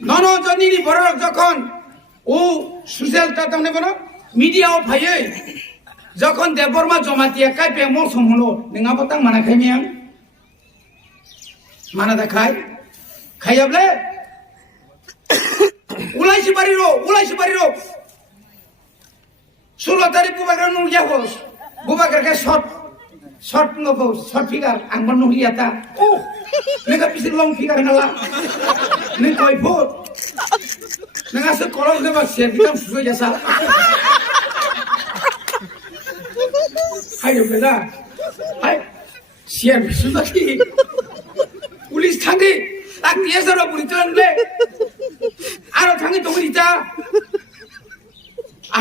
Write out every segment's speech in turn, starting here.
ননজনী বড় যখন ও সোশ্যাল তাতামনে বনো মিডিয়াও ফাইয়ে যখন দেববর্মা জমাতিয়া কাই পেমো সমহলো नोंहाबो तां मानाखाय मियां माना देखाय खायाबले उलाइसि बारिरो 16 तारिख बुबाग्रा नुया होस बुबाग्रा के शॉर्ट नको शॉर्ट फिगर आंबा नुया ता ओ नोंहा बिसि लं फिगर नाला नों कय फुट नोंहासो कलम देबा सेर बिदाम सुसो जासा हायो बेदा हाय सेर बिसुदा की पुलिस थांगे ताक दिया जरा बुरितनले आरो थांगे दंरिता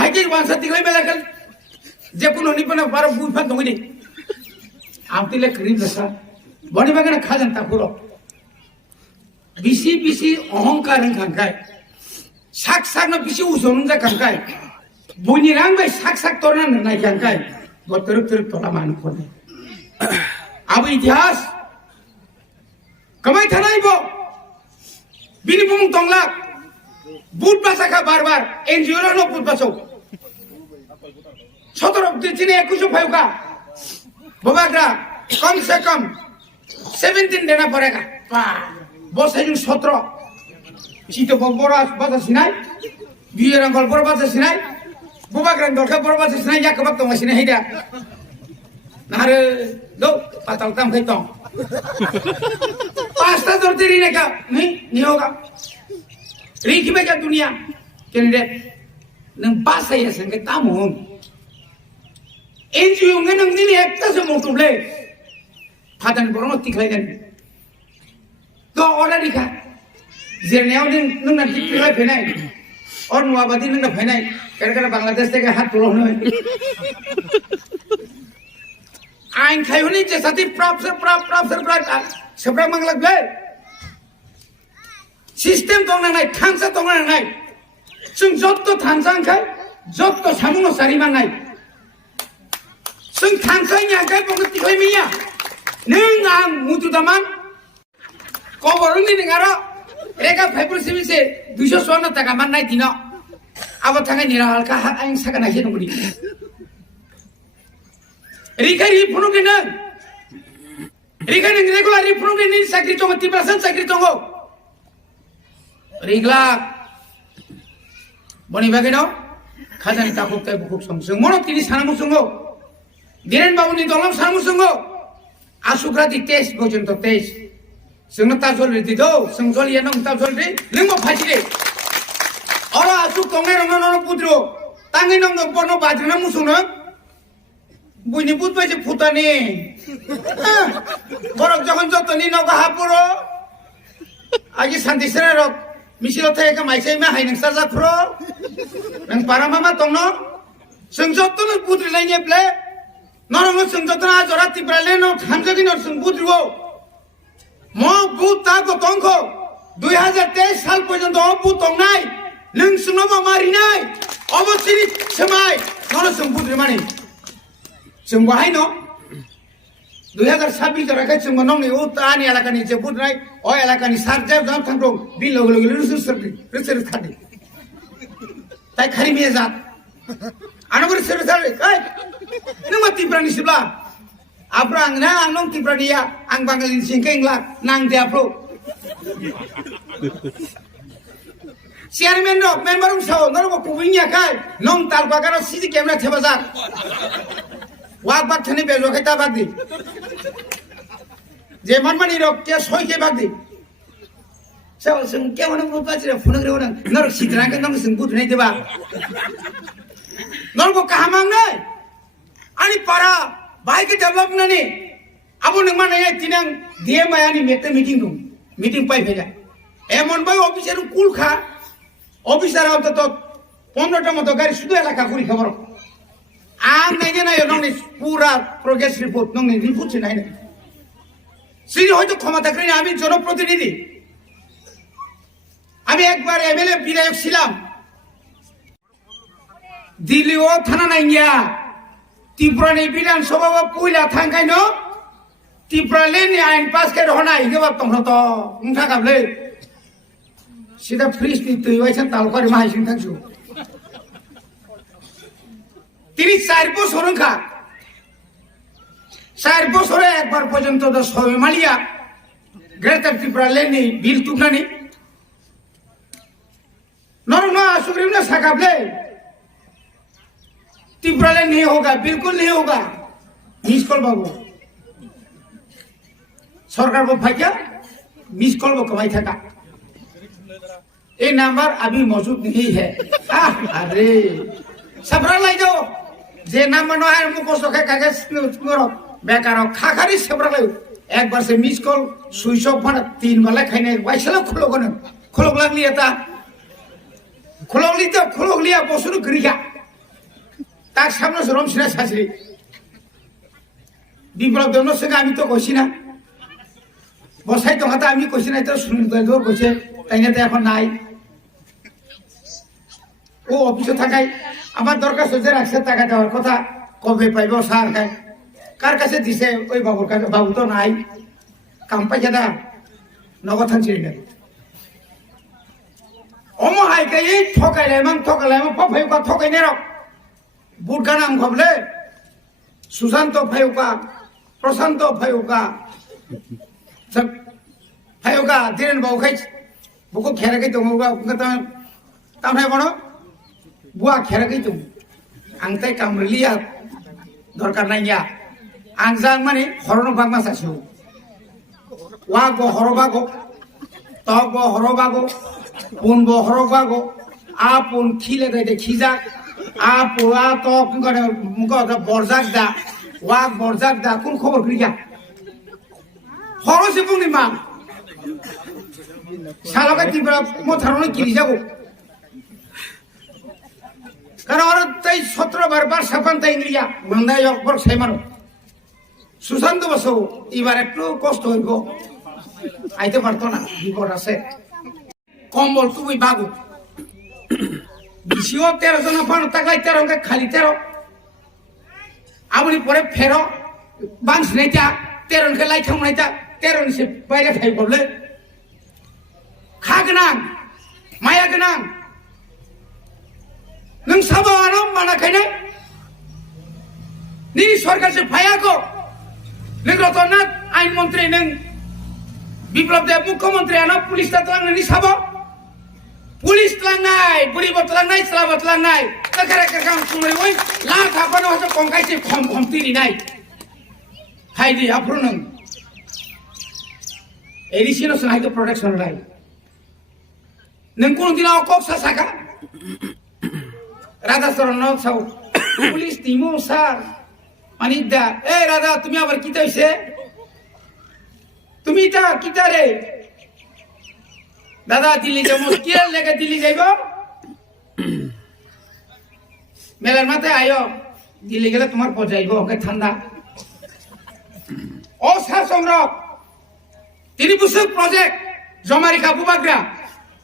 आगे वांसा तिगै बेलाकल जे कुनो निपना बारो बुफा दंगनि आमतिले क्रीम रसा बनि बागना खाजन तापुरो बिसि अहंकार खांखाय साक न बिसि उजन जा खांखाय बनि रां बाय साक तोरना नाय खांखाय बतरुक तोला मान कोने अब इतिहास कमाई थानाय बो बिनि बुं तंला बुट बासाखा बार एनजीओ नो बुट बासौ 17 दिन 21 फाइव का बबाग्रा कम से कम 17 देना पड़ेगा बस है 17 चीतो बड़ा बाजा सिनाय बियर अंगल बड़ा बाजा सिनाय बबाग्रा दरखा बड़ा बाजा सिनाय या कबाक तो मसिने हैदा नारे दो पाताल ताम खै तो पास्ता दरतेरी ने का नहीं होगा रिकी में क्या दुनिया कैंडिडेट नंग पास है संगे तामों एनजीओ में नंग नहीं एकता से मोटुबले फादन बरों तिखलाई दें तो ऑर्डर दिखा जेरनेआव नंग ना तिखलाई फेनाय और नुआबादी नंग ना फेनाय कर बांग्लादेश से के हाथ पुरो होने आइन खायोनी जैसा ती प्राप्त सबरा मंगलक बे सिस्टेम दंना नाय थांसा दंना नाय जों जत्त थांसांखाय जत्त सामुनो सारिमा नाय जों थांसायनि आखाय बंग तिखै मिया नों आं मुतुदामान कबरनि नोंगारो रेगा फाइबर सिबिसे 254 टाका मान नाय दिनो आबो थांगाय निरा हालका आं सागा नायसे दंगुनि रिखारि फुनुके नों रिखारि रेगुलारि फुनुके नि साख्रि दङ 3% साख्रि दङ रिगला बनि बागेनो खाजानि ताकुक ताय बुकुक समसुं मनो तिनि सानामु सुंगो दिरेन बाबुनि दलम सानामु सुंगो आसुग्रादि टेस्ट पर्यन्त टेस्ट जोंनो ताजल रिदि दो जोंजलिया नों ताजल रि नोंबो फासिरे अरा आसु तंगाय रंग ननो पुद्रो तांगै नंग बनो बाजना मुसुनो बुइनि बुत बायजे फुटानि बरक जखन जतनि नगा हापुरो आगे शान्ति सेरा रक मिसिल थायका माइसाय मा हाय नोंसा जाफ्रो नों पारामामा दंनो जों जतन बुद्रिलायने प्ले नरंग जों जतन आजरा तिब्राले न थामजगि न जों बुद्रिवो म बुता गतंखो 2023 साल पर्यन्त बुत दंनाय नों सुनो मारिनाय अबसिनि समाय नर जों बुद्रिमानि जों बाहाय न 2026 जराखाय जों नंनि उतानि एलाकानि जे बुद्राय अ एलाकानि सारजाब जाम थांदों बि लोगो रिसोर खादि ताय खारि मेजात आनो रिसोर थाले काय नों मा तिब्रानि सिब्ला आफ्रा आंना आं नं तिब्रानिया आं बांगालिनि सिंखेंला नां देआफ्रो चेयारमेन नो मेम्बर उसाव नरबो कुबिनिया काय नं तालबागारा सिजि केमरा थेबाजार वाक बाग थाने बेजो खायता बागदि जे मनमानि रक के सय के बागदि साव जों के होनो बुबाजिरा फुनग्रे होनो नर सिद्रांगे नंग जों बुदनाय देबा नरबो काहामां नै आनि पारा बाइक डेभलपमेन्ट नि आबो नों माने तिनां डिएमआई आनि मेटे मीटिंग दं मीटिंग पाइ फैला एमन बाय अफिसार कुलखा अफिसार आव तो 15 टा मतो गाड़ी सुदो एलाका कुरि खबर आं नायने नायो नंनि पूरा प्रोग्रेस रिपोर्ट नंनि रिपोर्ट से नायने सिरि হয়তো ক্ষমতা করি আমি জনপ্রতিনিধি আমি একবার এমএলএ বিধায়ক ছিলাম দিল্লিও থানা নাইয়া ত্রিপুরানি বিধানসভা পয়লা থাঙ্গাই ন ত্রিপুরালেনি আইন পাস করে হনাই গেবা তখন তো উঠা গাবলে সিধা ফ্রিজ নি তুই হয়েছেন তাল করে মাহাইসিং থাকছো তিনি 4 বছর খা 4 বছরে একবার পর্যন্ত সবে মালিয়া গ্রেটার ত্রিপুরা লেনি বিল তুকনানি नरना सुग्रीव ने सकाबले त्रिपुरा ले नहीं होगा बिल्कुल नहीं होगा मिस कॉल बाबू सरकार को फाइया मिस कॉल वो कमाई था ये नंबर अभी मौजूद नहीं है अरे सबरा लाई जाओ जे नंबर ना है मुको सोखे कागज करो बेकार खाखारी सबरा लाई एक बार से मिस कॉल स्विच ऑफ बना 3 वाला खाने वाइसला खुलो कोने खुलो लग लिया था खुलगलिया बसुर गृहा तार सामने रम सिना सासरी বিপ্লব দেবনার সঙ্গে আমি তো কইছি না বসাই তো কথা আমি কইছি না তো সুনীল দল কইছে তাই না তো এখন নাই ও অফিসে থাকাই আমার দরকার সজে রাখছে টাকা দেওয়ার কথা কবে পাইব স্যার কার কাছে দিছে ওই বাবুর কাছে বাবু তো নাই কাম পাইছে না নগদ থাকছে না ओम हाय के ये ठोकाइले mang पफायुका ठोकाइने र बुटका नाम खबले सुशांत फयुका प्रशांत फयुका सब फयुका दिरन बाउखै बुको खेरकै दङगा गता तामनाय बनो बुआ खेरकै दङ आंताय कामरलिया दरकार नाइया आंजां माने हरनो बागमा सासु वा गो हरबागो तब हरबागो पुन bo horobago apun khile dai de khiza apu a to ngone muko da borzak da wa borzak da kun khobor kriya horo se pungni ma saloka tibra mo tharone kiri jago karon tai 17 বার সাপান তাই ইংলিয়া মন্দাই একবার সাইমানো সুশান্ত বসু এবার একটু কষ্ট হইব আইতে পারতো না বিপদ আছে কম্বল তুমি বাগু বিশিও 13 জন ফান তাকাই 13 কে খালি 13 আপনি পরে ফেরো বাংস নাইতা 13 কে লাই থাম নাইতা 13 নিছে বাইরে খাই বললে খাগনা মায়া গনা नों साबो आराम मानाखायनो नि सरकार से फायाखौ नों रतनाथ आइन मन्त्री नों बिप्लब देव मुख्यमन्त्री आना पुलिस तांनानै साबो पुलिस लांनाय बुरि बतलांनाय स्ला बतलांनाय काकारा काकाम सुमरि ओइ ला थापानो हसे कंकाइसे खम खम तिरिनाय हाइदि आफ्रो नों एडिशनल सनाइतो प्रोटेक्शन राय नों कोन दिनाव कक सासाका राधा सरण साउ पुलिस टीमो सार अनिदा ए राधा তুমি আবার কি তাইছে তুমি তা কিটা রে দাদা দিল্লি যাবো কি লেগে দিল্লি যাইবো মেলার মাথায় আয়ো দিল্লি গেলে তোমার পজাইবো ওকে ঠান্ডা ও সার সংগ্রহ তিনি বুসুক প্রজেক্ট জমারিকা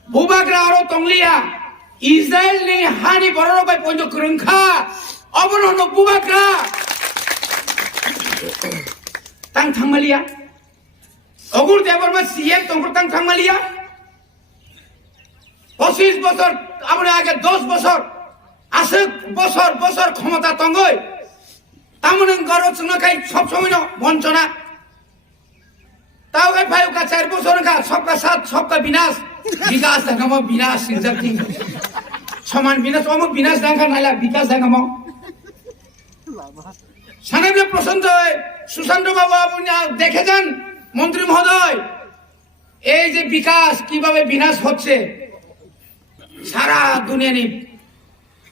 বুবাগ্রা আর তংলিয়া इजराइल ने हानि बरनो बाय पन्जो करंखा अबरनो बुबाग्रा तां थांमालिया अगुर देवर मा सीएम तंगुर तां थांमालिया 25 বছর আমরা আগে 10 বছর আছে বছর ক্ষমতা তঙ্গই তামনে গরজ নকাই সব সময় বঞ্চনা ताऊ के भाई का 4 বছর का सबका साथ सबका विनाश विकास दंगम विनाश सिंजती समान विनाश ओम विनाश दंगा नाला विकास दंगम सानेबले प्रसन्न হয় সুশান্ত বাবু আপনি দেখে যান মন্ত্রী মহোদয় এই যে বিকাশ কিভাবে বিনাশ হচ্ছে সারা দুনিয়া নি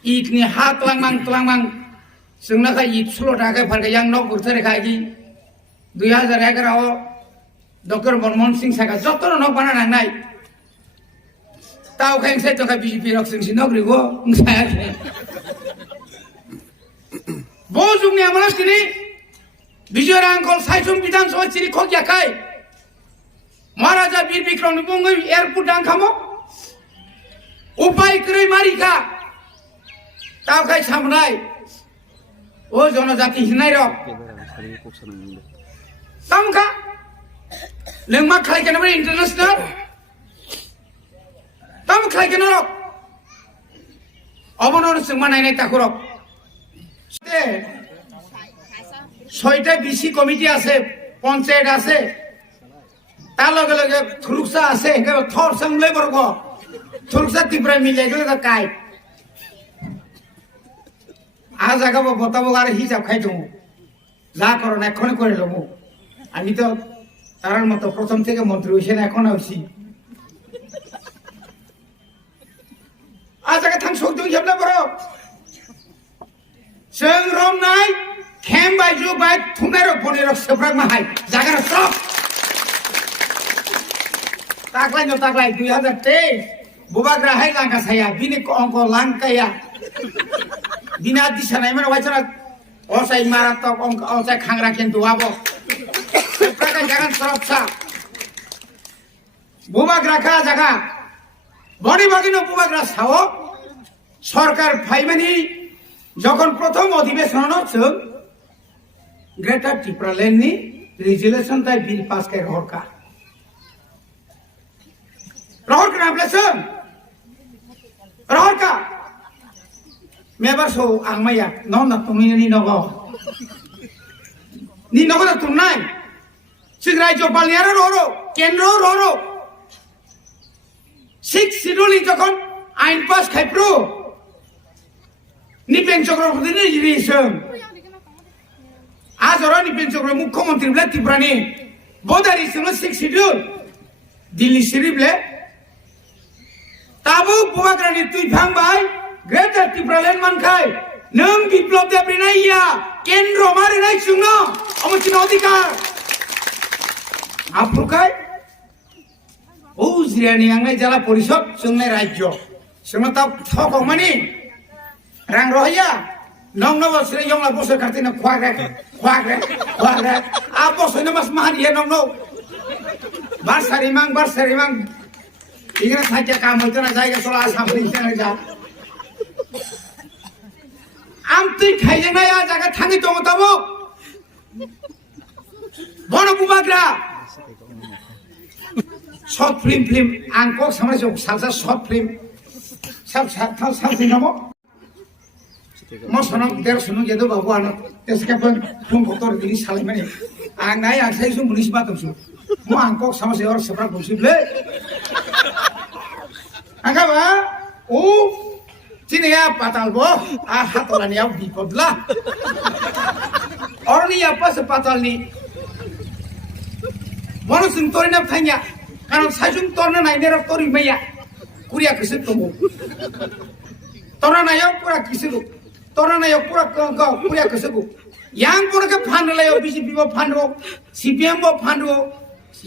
ইট নি হাত লাংমাং जोंना का इट 16 টাকা ফারকে yang nok গুরতে খাইজি 2011 डॉक्टर मनमोहन सिंह साका जत्रो न बना नांनाय ताव खाइसे तो का बीजेपी रक्षण सिन नगरिगो साया बो जुगनि आमला तिनि विजय रांकल साइसुम विधानसभा चिरि खोगिया खाय महाराजा वीर विक्रम बुंगै एयरपोर्ट दांखामो उपाय करै मारिका ताव खाइ सामनाय ओ जनजाति हिनाय र तामखा नों मा खालायगोन बे इंटरनेशनल সাইকেল রক অবনর সিংমা নাইনাই তাকু রক 6টা বিসি কমিটি আছে পঞ্চায়েত আছে তার লগে লগে থুরুকসা আছে থর সামলে বর্গ থুরুকসা ত্রিপুরা মিলে গেলে তো কাই আজ আগাবো বতাবো আর হিসাব খাই দেবো যা করো না এক্ষণে করে দেবো আমি তো তার মতো প্রথম থেকে মন্ত্রী হয়েছে না এখন হয়েছি আজ আগে থাং শোক তুমি হিসাব না করো जों रमनाय खेम बायजु बाय थुनाय रखबनि रख सेफ्राक माहाय जागार सब ताकलाय 2023 बुबाग्रा हाय लांगा साया बिनि अंक लांकाया बिना दिसानाय माने वाइचना असाय मारातक अंक असाय खांग्रा केन्तु आबो सेफ्राक जागान सब सा बुबाग्रा का जागा बनि बागिनो बुबाग्रा साओ सरकार फाइमानि যখন প্রথম অধিবেশন হচ্ছে গ্রেটার ত্রিপুরা ল্যান্ডনি রেজুলেশন তাই বিল পাস করে রহরকা নামলেছেন রহরকা মেবার সো আংমাইয়া না তুমি নি নগ না তুমি নাই সিং রাজ্যপাল নিয়ার রহরো কেন্দ্র রহরো 6 শিডিউল যখন আইন পাস খাইপ্রো নিপেন চক্রবর্তী রিজিভেশন আজ ওরা নিপেন চক্র মুখ্যমন্ত্রী বলে ত্রিপুরানি বোধারি ছিল 6 শিডিউল দিল্লি শরীফলে তাবো বুবাগ্রানি তুই ভাঙবাই গ্রেটার ত্রিপুরা ল্যান্ড মানখাই নং বিপ্লব দেবরি নাইয়া কেন্দ্র মারি নাই সুন অমচিন অধিকার আফ্রিকায় ও জিরানি আংনাই জেলা পরিষদ সুংনাই রাজ্য সুমা তাও ঠক মানে Rang rohya, nong nong sering yang lah bos kartina kuat rek, apa sih nama semahan dia nong nong, bar sarimang, ingat saja kamu itu nak saya soal asam peringkat aja. Amti kaya naya jaga tangi tong tamu, bono bubagra, short film, angkok sama jok salsa short film, sab nama. Mau sonong der sonong jadi bawa anak terskepan pun kotor diri saling mana angai saya itu munis batam su mau angkok sama si orang seberang busib le angka ba sini ya patal bo hatolan ya bipod lah orang ni apa sepatal ni bono sentorin apa tanya karena saya torna naik derap tori maya kuria kesel kamu torna naik pura kesel Torana ya pura keseku. Yang pura ke pandro ya BJP bo pandro, CPM bo pandro,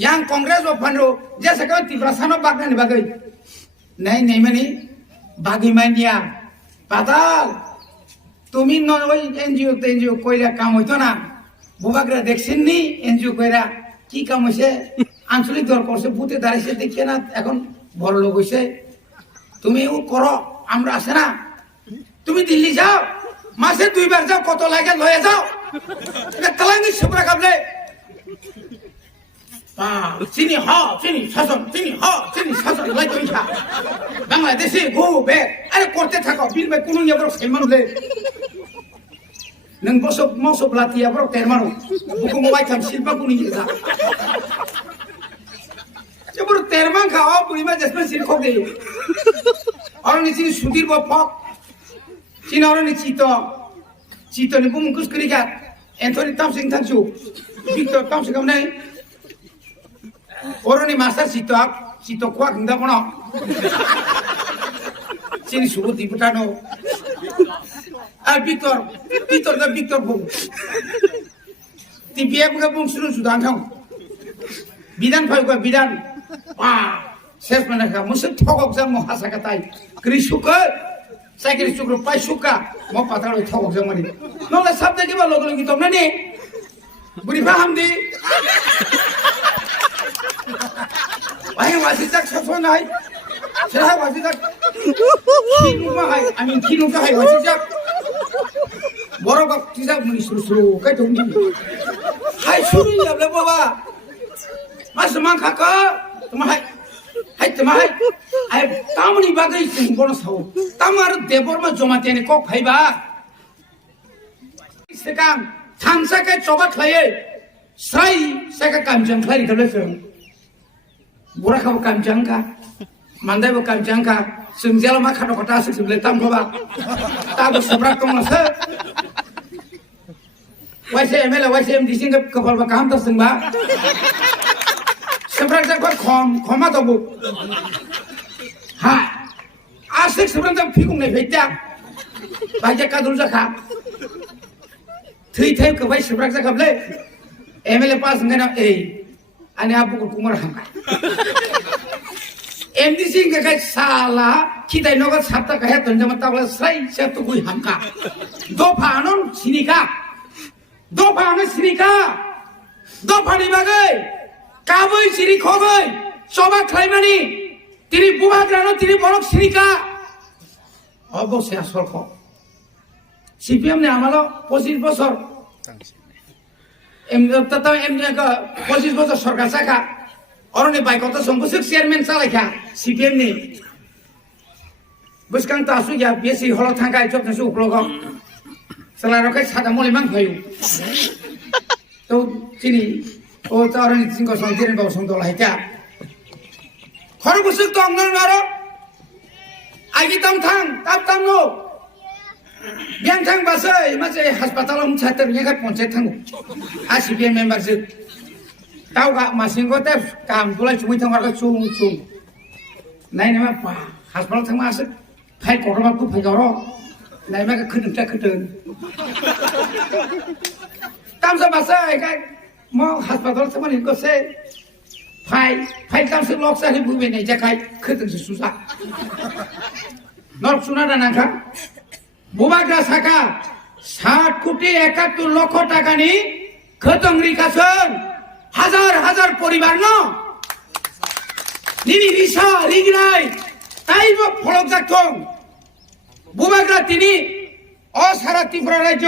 yang Kongres bo pandro. Jasa kau Tripura sana bagna ni bagai. Nai mani bagi mania. Padahal tumi non woi NGO koila kamu itu na. Bubagra deksin ni NGO koila ki kamu se আঞ্চলিক দর করছে বুতে দাঁড়িয়েছে দেখিয়ে না এখন বড় লোক হয়েছে তুমি ও করো আমরা আসে না তুমি দিল্লি যাও মাসে 2 বার যাও কত লাগে লয়ে যাও তালাঙ্গি সুপ্রা কাবলে চিনি শাসন লাই তুই খা বাংলাদেশে গো বে আরে করতে থাকো বিল বে কোন ইয়াবর সেমান লে নং মসব লাতিয়া বড় তেরমানো বুকু মোবাইল থাম শিল্পা কোন ইয়া জবর তেরমান খাও পুরিমা জসমে সিল খো দে আর নিচি Sudhir বফক Cina orang ni cito ni pun mungkus kerikat. Anthony Thompson tangsu, Victor Thompson kamu ni. Orang ni masa cito kuat hendak mana? Sini suruh di Butano. Victor pun. TPF pun sudah angkang. Bidan payah gua bidan. Wah, ses mana kamu mesti thokok jam mau hasa katai. Krisuka. Saya kira cukup pai suka mau patah lagi thok jam mana. Nolah sabda kita logo lagi tom nani. Beri paham di. Wahai wasijak satu nai. Saya wasijak. Kinu mahai, amin kinu kahai wasijak. Borok tidak menisuru kayak tu ni. Hai suri ya bela bawa. Mas semang kakak, temahai. হাই তোমাই আই তামনি বাগৈ जों বন Sao তামার Debbarma জমাতেনে cock ফাইবা সেকাম থামসাকে চবা খায়ে সাই সাকা কামজাং খারি গলে जों बुराखाव कामजांका मानदायबो कामजांका जों जेला मा खानो खटा सिसुबले तामखोबा ताबो सब्राक दंसो वाइसे एमएलए वाइसे एमडी सिंग कपालबा काम दसंबा सब्राक जाखो खमा दबो हा आसिक सब्राक जां फिगुंनाय फैता बायजा कादुल जाखा थै थै कबाय सब्राक जाखाबले MLA pass ngana A ani abu ko kumar hamka MDC ka sala kidai no ka sabta ka heton jama tabla sai se to gui hamka do phanon sinika do phani bagai kaboi siri khogai soba khlaimani tini buha grano tini borok sinika obose asol kho CPM ne amalo 25 বছর এমনি 25 বছর সরকার শাখা অরণে বাইকত সম্পূর্ণ chairman চালাইখা CPM নি বুঝকাং তাসু ইয়া বেশি হল থাকাই জব নাসু উপলগ সালারকে সাদা মলিমাং হয়ু তো তিনি ও তারনি সিংহ সংতিরেন বাবু সং দলাইকা খর বুসুক তো অঙ্গন মারো আইগি তাম থাং তাম no biang thang basai masih hospital umcater nyakat ponsel tanggu ACPM member sih tahu gak masing kota kam tulai cumi tang warga cung nai nama apa hospital tang masuk pai korban tu pai korban nai mereka kedeng tam sa basai kan mau hospital sama ni kau se pai tam se lok sa ni bukan ni jakai kedeng susah nork sunah dan angka বুবাগ্রা শাখা 60 কোটি 71 লক্ষ টাকা নি খতং রিকাছন হাজার পরিবার ন নিনি রিসা রিগরাই তাইব ফলক জাকং বুবাগ্রা তিনি অসারা ত্রিপুরা রাজ্য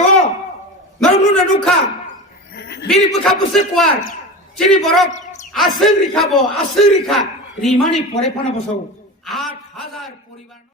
নরমুনা নুখা বিনি বুখা বুসে কোয়ার চিনি বরক আসল রিখাবো রিমানি পরে ফানা বসাও 8000 পরিবার